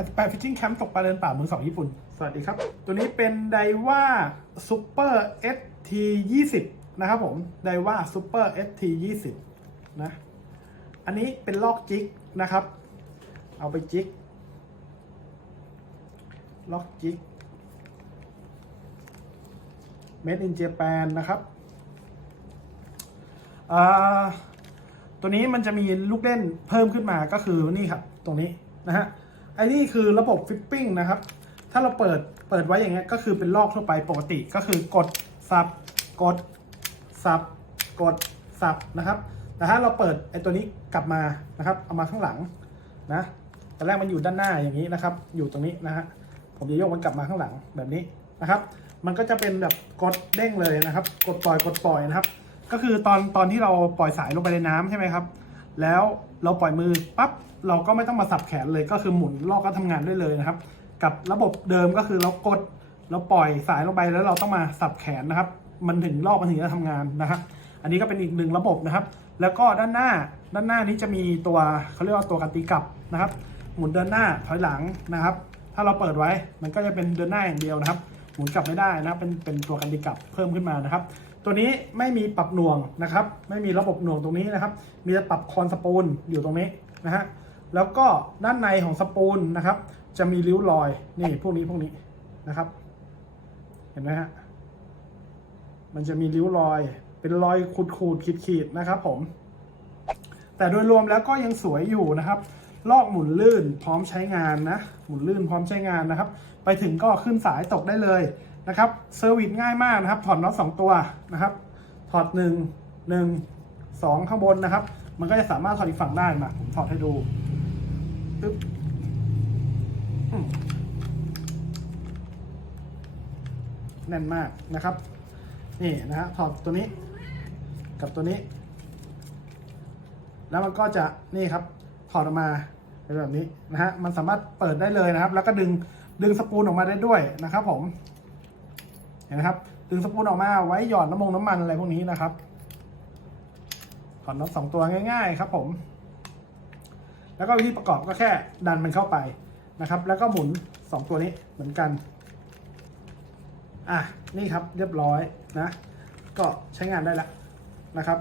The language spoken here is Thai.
88 Fishing Camp ตกปลาเดินป่ามือสองญี่ปุ่น สวัสดีครับ ตัวนี้เป็นไดว่าซูเปอร์ ST 20นะครับผมไดว่าซูเปอร์ ST 20นะอันนี้เป็นลอกจิกนะครับ เอาไปจิกลอกจิก Made in Japan นะครับตัวนี้มันจะมีลูกเล่นเพิ่มขึ้นมาก็คือนี่ครับ ตรงนี้นะฮะ อ้นี่คือระบบฟิปปิ้งนะครับ ถ้าเราเปิดเปิดไว้อย่างเงี้ยก็คือเป็นลอกทั่วไปปกติก็คือกดสับกดสับกดสับนะครับ แต่ถ้าเราเปิดไอ้ตัวนี้กลับมานะครับ เอามาข้างหลังนะแตอนแรกมันอยู่ด้านหน้าอย่างนี้นะครับ อยู่ตรงนี้นะฮะผมจะโยกมันกลับมาข้างหลังแบบนี้นะครับ มันก็จะเป็นแบบกดเด้งเลยนะครับ กดปล่อยกดปล่อยนะครับ ก็คือตอนตอนที่เราปล่อยสายลงไปในน้ำใช่ไหมครับ แล้ว เราปล่อยมือปั๊บเราก็ไม่ต้องมาสับแขนเลยก็คือหมุนลอกก็ทำงานได้เลยนะครับ กับระบบเดิมก็คือเรากดเราปล่อยสายลงไปแล้วเราต้องมาสับแขนนะครับ มันถึงลอกมันถึงจะทำงานนะครับอันนี้ก็เป็นอีกหนึ่งระบบนะครับ แล้วก็ด้านหน้าด้านหน้านี้จะมีตัวเขาเรียกว่าตัวกันตีกลับนะครับ หมุนเดินหน้าถอยหลังนะครับ ถ้าเราเปิดไว้มันก็จะเป็นเดินหน้าอย่างเดียวนะครับ หมุนกลับไม่ได้นะเป็นเป็นตัวกันตีกลับเพิ่มขึ้นมานะครับ ตัวนี้ไม่มีปรับหน่วงนะครับ ไม่มีระบบหน่วงตรงนี้นะครับ มีแต่ปรับคอนสปูลอยู่ตรงนี้นะฮะแล้วก็ด้านในของสปูลนะครับ จะมีริ้วรอยนี่พวกนี้พวกนี้นะครับ เห็นไหมฮะมันจะมีริ้วรอย เป็นรอยขูดขูดขีดขีดนะครับ ผม แต่โดยรวมแล้วก็ยังสวยอยู่นะครับลอกหมุนลื่นพร้อมใช้งานนะ หมุนลื่นพร้อมใช้งานนะครับ ไปถึงก็ขึ้นสายตกได้เลย นะครับเซอร์วิสง่ายมากนะครับ ถอดน็อตสองตัวนะครับ ถอดหนึ่งหนึ่งสองข้างบนนะครับ มันก็จะสามารถถอดอีกฝั่งได้มาผมถอดให้ดูปึ๊บแน่นมากนะครับ นี่นะฮะถอดตัวนี้กับตัวนี้ แล้วมันก็จะนี่ครับ ถอดออกมาเป็นแบบนี้นะฮะมันสามารถเปิดได้เลยนะครับ แล้วก็ดึงดึงสปูลออกมาได้ด้วยนะครับผม เห็นไหมครับ ดึงสปูลออกมาไว้หยอดน้ำมงน้ำมันอะไรพวกนี้นะครับถอดน็อตสองตัวง่าย ๆ ครับ ผม แล้วก็วิธีประกอบก็แค่ดันมันเข้าไปนะครับ แล้วก็หมุนสองตัวนี้เหมือนกัน อะนี่ครับเรียบร้อยนะ ก็ใช้งานได้แล้วนะครับ